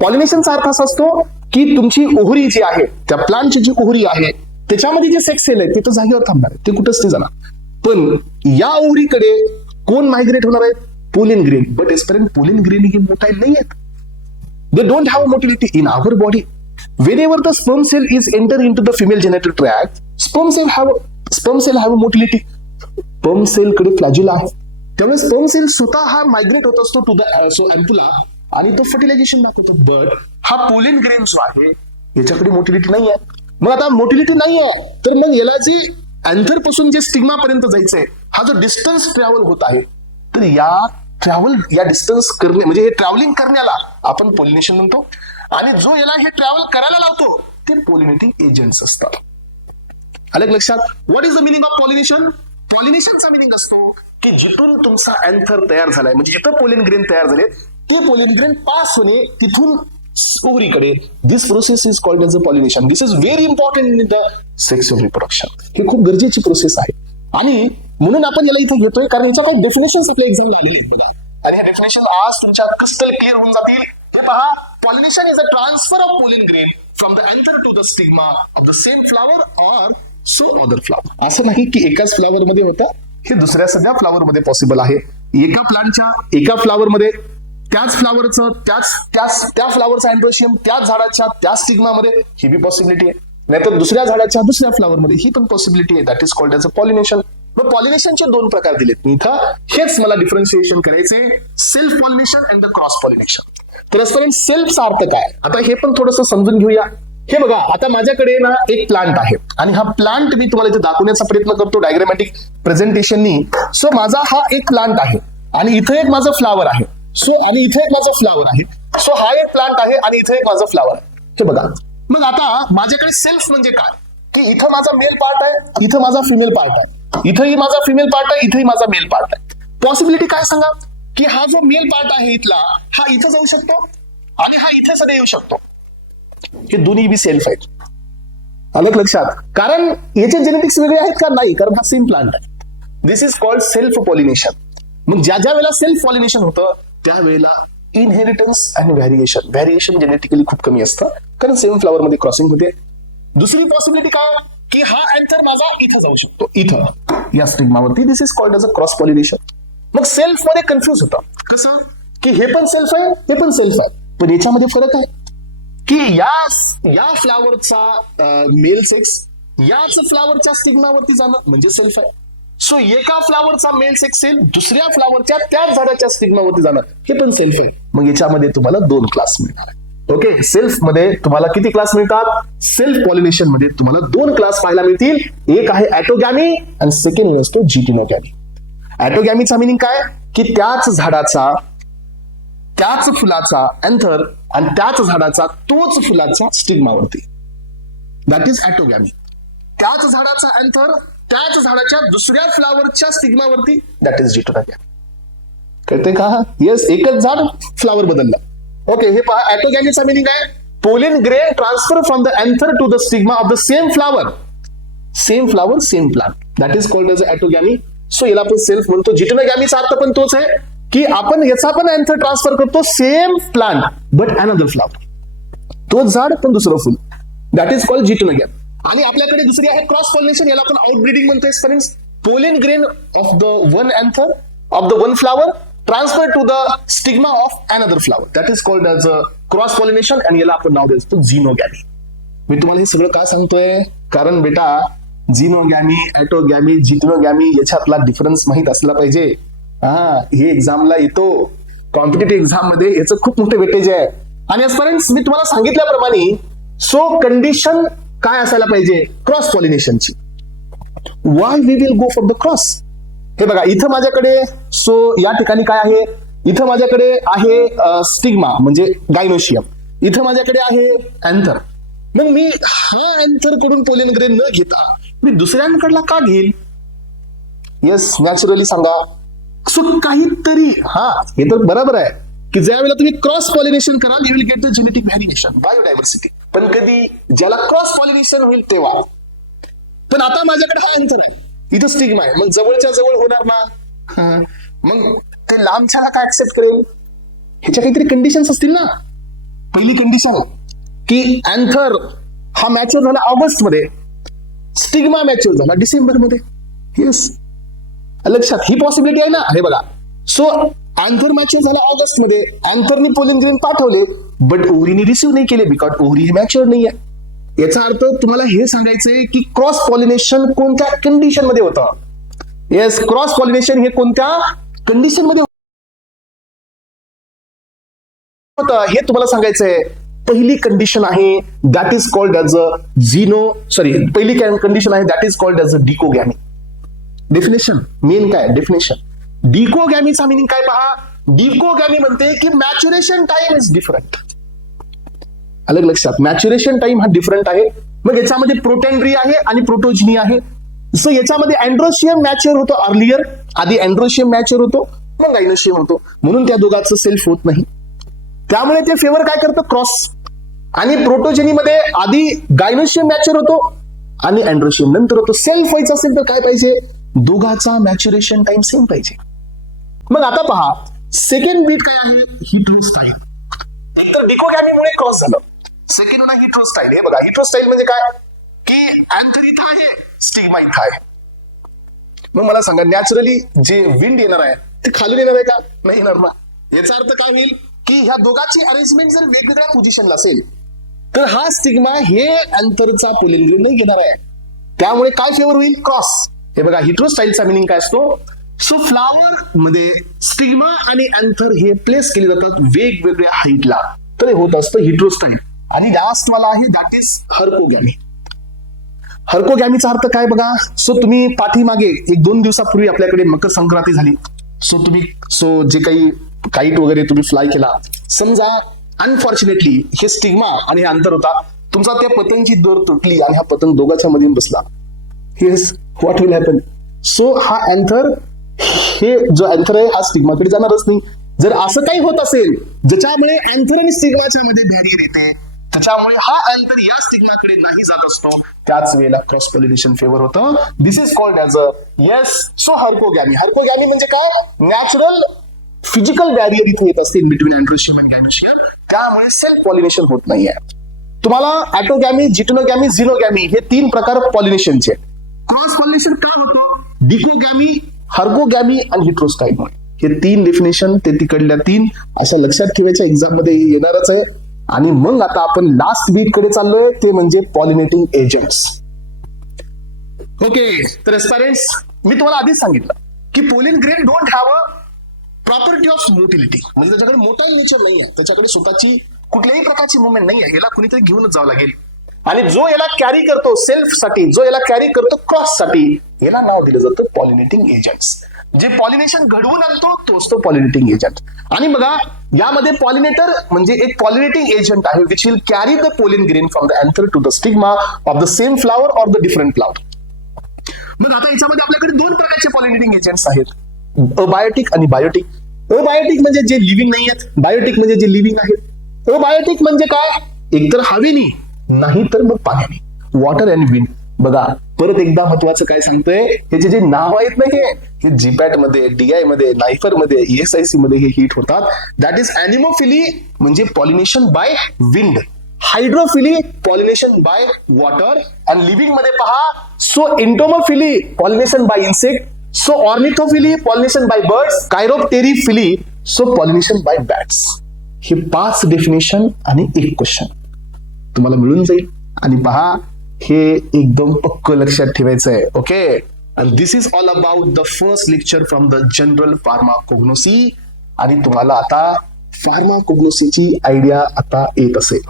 पॉलिनेशनचा अर्थ असा असतो की तुमची ओहरी जी आहे, त्या प्लांटची जी ओहरी आहे त्याच्यामध्ये जे सेक्स सेल आहे ते तर जागेवर थांबणार आहे, ते कुठंच नाही जाणार. पण या ओहरीकडे कोण मायग्रेट होणार आहे? Pollen grain. बट एसपर्यंत पोलिन ग्रेन ही मोटाईल नाही आहेत. They don't have motility in our body. Whenever the sperm cell is enter into the female genital tract, sperm cell have motility. Sperm cell कडे फ्लॅजिला आहे, त्यामुळे sperm sale स्वतः हा migrate होत असतो टू द अँथुला आणि तो फर्टिलायझेशन दाखवतो. बट हा पोलिन ग्रेन जो आहे याच्याकडे मोटिलिटी नाही आहे. मग आता मोटिलिटी नाही आहे तर मग याला जे अँथर पासून जे स्टिग्मा पर्यंत जायचंय, हा जो डिस्टन्स ट्रॅव्हल होत आहे, तर या डिस्टन्स करणे म्हणजे हे ट्रॅव्हलिंग करण्याला आपण पॉलिनेशन म्हणतो. आणि जो याला हे ट्रॅव्हल करायला लावतो ते पॉलिनेटिंग एजंट्स असतात. आलं लक्षात? What is the meaning of pollination? पॉलिनेशनचा मिनिंग असतो की जिथून तुमचा अँथर तयार झालाय, म्हणजे जिथं पोलिन ग्रेन तयार झाले, ते पोलिन ग्रेन पास होणे तिथून ओव्हरीकडे. This process is called as a pollination. This is very important in the sexual reproduction. ही खूप गरजेची प्रोसेस आहे आणि म्हणून आपण याला इथे घेतोय कारण याच्या काही डेफिनेशन आपल्या एक्झामला आलेले आहेत बघा. आणि हे डेफिनेशन आज तुमच्या क्रिस्टल क्लिअर होऊन जातील. हे पहा, pollination is a transfer of pollen grain from the anther to the stigma of the same flower or so other flower. असं नाही की एकाच फ्लावर मध्ये होता, हे दुसऱ्या सगळ्या फ्लावर मध्ये पॉसिबल आहे. एका प्लांटच्या एका फ्लावर मध्ये त्याच फ्लावरचं त्या फ्लावरचा अँड्रोशियम त्याच झाडाच्या त्या स्टिग्मा मध्ये, ही बी पॉसिबिलिटी आहे. नाहीतर दुसऱ्या झाडाच्या दुसऱ्या फ्लावर मध्ये, ही पण पॉसिबिलिटी आहे. That is called as a pollination. मग पॉलिनेशनचे दोन प्रकार दिलेत इथं, हेच मला डिफरन्शिएशन करायचे, self pollination and the cross pollination. तर असं सेल्फचा अर्थ काय, आता हे पण थोडंसं समजून घेऊया. हे बघा, आता माझ्याकडे ना एक प्लांट आहे आणि हा प्लांट मी तुम्हाला इथे दाखवण्याचा प्रयत्न करतो डायग्रामॅटिक प्रेझेंटेशननी. सो माझा हा एक प्लांट आहे आणि इथे एक माझं फ्लावर आहे. सो आणि इथे एक माझं फ्लावर आहे. सो हा एक प्लांट आहे आणि इथे एक माझं फ्लावर आहे. हे बघा, मग आता माझ्याकडे सेल्फ म्हणजे काय, की इथं माझा मेल पार्ट आहे, इथं माझा फिमेल पार्ट आहे, इथंही माझा फिमेल पार्ट आहे, इथेही माझा मेल पार्ट आहे. पॉसिबिलिटी काय सांगा, की हा जो मेल पार्ट आहे इथला, हा इथं जाऊ शकतो आणि हा इथे सध्या येऊ शकतो. हे दोन्ही बी सेल्फ आहेत. आलं लक्षात? कारण याचे जेनेटिक्स वेगळे आहेत का? नाही, कारण हा सेम प्लांट आहे. दिस इज कॉल्ड सेल्फ पॉलिनेशन. मग ज्या ज्या वेळेला सेल्फ पॉलिनेशन होतं त्यावेळेला इनहेरिटन्स आणि व्हॅरिएशन जेनेटिकली खूप कमी असतं, कारण सेम फ्लावर मध्ये क्रॉसिंग होते. दुसरी पॉसिबिलिटी काय, की हा अँथर माझा इथं जाऊ शकतो, इथं या स्टिग्मावरती. This is called as a cross pollination. मग सेल्फ मध्ये कन्फ्युज होतं कसं, की हे पण सेल्फ आहे, हे पण सेल्फ आहे, पण याच्यामध्ये फरक आहे की या फ्लावरचा मेल सेक्स याच फ्लावरच्या स्टिग्मावरती जाणं म्हणजे सेल्फ आहे. सो एका फ्लावरचा मेल सेक्स सेल दुसऱ्या फ्लावरच्या त्याच झाडाच्या स्टिग्मावरती जाणं हे पण सेल्फ आहे. मग याच्यामध्ये तुम्हाला दोन क्लास मिळणार आहे. ओके, सेल्फ मध्ये तुम्हाला किती क्लास मिळतात? सेल्फ पॉलिनेशन मध्ये तुम्हाला दोन क्लास पाहायला मिळतील. एक आहे ॲटोगॅमी आणि सेकंड असतो जिटिनोगॅमी. ॲटोगॅमीचा मिनिंग काय, की त्याच झाडाचा त्याच फुलाचा अँथर आणि त्याच झाडाचा तोच फुलाच्या स्टिग्मावरती, दॅट इज ॲटोगॅमी. त्याच झाडाचा अँथर त्याच झाडाच्या दुसऱ्या फ्लावरच्या स्टिग्मावरती, दॅट इज जिटिनोगॅमी. कळते का? येस, एकच झाड फ्लावर बदलला. ओके, हे पहा, ॲटोगॅमीचा मिनिंग आहे pollen grain transfer from the anther to the stigma of the same flower same plant, that is called as autogamy. So याला आपण सेल्फ म्हणतो. जिटिनोगॅमीचा अर्थ पण तोच आहे की आपण याचा पण अँथर ट्रान्सफर करतो, same plant but another flower, तोच झाड पण दुसरं फुल, दॅट इज कॉल्ड जिटिनोगॅमी. आणि आपल्याकडे दुसरी आहे क्रॉस पॉलिनेशन, याला आपण आउटब्रीडिंग म्हणतोय. Friends, pollen grain of the one anther of the one flower transfer to the stigma of another flower, that is called as cross pollination आणि याला आपण नाव देतो झिनोगॅमी. मी तुम्हाला हे सगळं का सांगतोय, कारण बेटा झिनोगॅमी, ॲटोगॅमी, जिटिनोगॅमी याच्यातला डिफरन्स माहित असला पाहिजे. हे एक्झामला येतो, कॉम्पिटेटिव्ह एक्झाम मध्ये याचं खूप मोठं वेटेज आहे. आणि फ्रेंड्स, मी तुम्हाला सांगितल्याप्रमाणे सो कंडिशन काय असायला पाहिजे क्रॉस पॉलिनेशनची. Why we will go for the cross. हे बघा, इथं माझ्याकडे सो या ठिकाणी काय आहे, इथं माझ्याकडे आहे स्टिग्मा म्हणजे गायनोशियम, इथं माझ्याकडे आहे अँथर. मग मी हा अँथर कडून पोलिन ग्रेन न घेता मी दुसऱ्यांकडला का घेईल? येस, नॅचरली सांगा. सो काहीतरी, हे तर बरोबर आहे की ज्या वेळेला तुम्ही क्रॉस पॉलिनेशन कराल you will get the genetic variation, biodiversity. पण कधी ज्याला क्रॉस पॉलिनेशन होईल तेव्हा. पण आता माझ्याकडे हा अँथर आहे, इथं स्टिग्मा आहे, मग जवळच्या जवळ होणार ना. मग ते लांबच्याला काय ऍक्सेप्ट करेल, ह्याच्या काहीतरी कंडिशन्स असतील ना. पहिली कंडिशन की अँथर हा मॅच्युअर झाला ऑगस्ट मध्ये, स्टिग्मा मॅच्युअर झाला डिसेंबर मध्ये. येस, लक्षात ही पॉसिबिलिटी आहे ना. हे बघा, सो अँथर मॅच्युअर झाला ऑगस्ट मध्ये, अँथरनी पोलिन ग्रेन पाठवले बट ओव्हरीने रिसिव्ह नाही केले बिकॉज ओव्हरी ही मॅच्युअर नाही आहे. याचा अर्थ तुम्हाला हे सांगायचंय की क्रॉस पॉलिनेशन कोणत्या कंडिशन मध्ये होतं. येस, क्रॉस पॉलिनेशन हे कोणत्या कंडिशन मध्ये होतं हे तुम्हाला सांगायचंय. पहिली कंडिशन आहे that is called as a पहिली कंडिशन आहे that is called as a dichogamy. Definition main काय डेफिनेशन, डिकोगॅमीचा मिनिंग काय पहा. डिकोगॅमी म्हणते की मॅच्युरेशन टाइम इज डिफरंट. अलग लक्षात, मॅच्युरेशन टाइम हा डिफरंट आहे. मग याच्यामध्ये प्रोटॅन्ड्री आहे आणि प्रोटोजिनी आहे. सो याच्यामध्ये अँड्रोशियम मॅच्युअर होतो अर्लियर, आधी अँड्रोशियम मॅच्युअर होतो मग गायनोशियम होतो, म्हणून त्या दोघांचं सेल्फ होत नाही. त्यामुळे ते फेवर काय करतं क्रॉस. आणि प्रोटोजेनी मध्ये आधी गायनोशियम मॅच्युअर होतो आणि अँड्रोशियम नंतर होतो. सेल्फ व्हायचं असेल तर काय पाहिजे, दोघांचा मॅच्युरेशन टाइम सेम पाहिजे. मग आता पहा सेकंड बीट काय आहे, हिट्रोस्टाईल. एकतर डिकोगॅमीमुळे क्रॉस झालं, सेकंड होणार हिट्रोस्टाईल. हे बघा हिट्रोस्टाईल म्हणजे काय की अँथर इथं आहे, स्टिग्मा इथं आहे. मग मला सांगा नॅचरली जे विंड येणार आहे ते खालून येणार आहे का, नाही येणार ना. याचा अर्थ काय होईल की ह्या दोघांची अरेंजमेंट जर वेगवेगळ्या पोझिशनला असेल तर हा स्टिग्मा हे अँथरचा पोलिन ग्रेन नाही घेणार आहे, त्यामुळे काय फेवर होईल क्रॉस. हे बघा हिट्रोस्टाईलचा मिनिंग काय असतो. सो फ्लावर मध्ये स्टिग्मा आणि अँथर हे प्लेस केले जातात वेगवेगळ्या हाईटला, तर हे होत असतं हिट्रोस्टाईल. आणि लास्ट वाला आहे दॅट इज हर्कोगॅमी. हर्कोगॅमीचा अर्थ काय बघा. सो तुम्ही पाठीमागे 1-2 दिवसापूर्वी आपल्याकडे मकर संक्रांती झाली. सो जे काही काईट वगैरे तुम्ही फ्लाय केला, समजा अनफॉर्च्युनेटली हे स्टिग्मा आणि हे अंतर होता, तुमचा त्या पतंगची दोर तुटली आणि हा पतंग दोघांच्या मध्ये बसला. Yes, what will happen. So हा अँथर, हे जो अँथर आहे हा स्टिग्माकडे जाणारच नाही. जर असं काही होत असेल ज्याच्यामुळे अँथर आणि स्टिग्माच्या मध्ये बॅरियर येते, त्याच्यामुळे हा अँथर या स्टिग्माकडे नाही जात असतो, त्याच वेळेला क्रॉस पॉलिनेशन फेवर होतं. This is called as a so herkogamy. Herkogamy म्हणजे काय, नॅचरल फिजिकल बॅरियर इथे येत असतील बिटवीन अँड्रोशियम आणि गायनोशियम, त्यामुळे सेल्फ पॉलिनेशन होत नाहीये. तुम्हाला ॲटोगॅमी, जिटोनोगॅमी, झिनोगॅमी हे 3 प्रकार पॉलिनेशनचे. क्रॉस पॉलिनेशन का होतं, डिकोगॅमी, हर्कोगॅमी आणि हिट्रोस्टाईलमुळे. हे 3 डेफिनेशन, ते तिकडल्या 3 अशा लक्षात ठेवायच्या, एक्झाम मध्ये येणारच आहे. आणि मग आता आपण लास्ट बीट कडे चाललोय, ते म्हणजे पॉलिनेटिंग एजंट्स. ओके, तर एस्पायरंट्स मी तुम्हाला आधीच सांगितलं की pollen grain don't have a property of motility, म्हणजे त्याच्याकडे मोटाईल नेचर नाही आहे, त्याच्याकडे स्वतःची कुठल्याही प्रकारची मुवमेंट नाही आहे. याला कुणीतरी घेऊनच जावं लागेल. आणि जो याला कॅरी करतो सेल्फ साठी, जो याला कॅरी करतो क्रॉस साठी, याला नाव दिलं जातं पॉलिनेटिंग एजंट्स. जे पॉलिनेशन घडवून आणतो तो असतो पॉलिनेटिंग एजंट. आणि बघा यामध्ये पॉलिनेटर म्हणजे एक पॉलिनेटिंग एजंट आहे which will carry the pollen grain from the anther to the stigma of the same flower or the different flower. मग आता याच्यामध्ये आपल्याकडे 2 प्रकारचे पॉलिनेटिंग एजंट्स आहेत, अबायोटिक आणि बायोटिक. अबायोटिक म्हणजे जे लिव्हिंग नाही आहेत, बायोटिक म्हणजे जे लिव्हिंग आहेत. अबायोटिक म्हणजे काय, एकतर हवेनी नाही तर मग पाण्याने, वॉटर अँड विंड. बघा परत एकदा महत्वाचं काय सांगतोय, हे जे नाव आहेत ना हे जीपॅट मध्ये, डीआय मध्ये, नायफर मध्ये, ESIC मध्ये हे हिट होतात. दॅट इज अॅनिमोफिली म्हणजे pollination by wind, hydrophily pollination by water, आणि लिव्हिंग मध्ये पहा so entomophily pollination by insect, so ornithophily pollination by birds, chiropterophily so pollination by bats. हे 5 डेफिनेशन आणि 1 क्वेश्चन तुम्हाला मिळून जाईल. आणि पहा हे एकदम पक्क लक्षात ठेवायचं आहे. Okay, and this is all about the first lecture from the general pharmacognosy. आणि तुम्हाला आता फार्माकोग्नोसीची आयडिया आता येत असेल.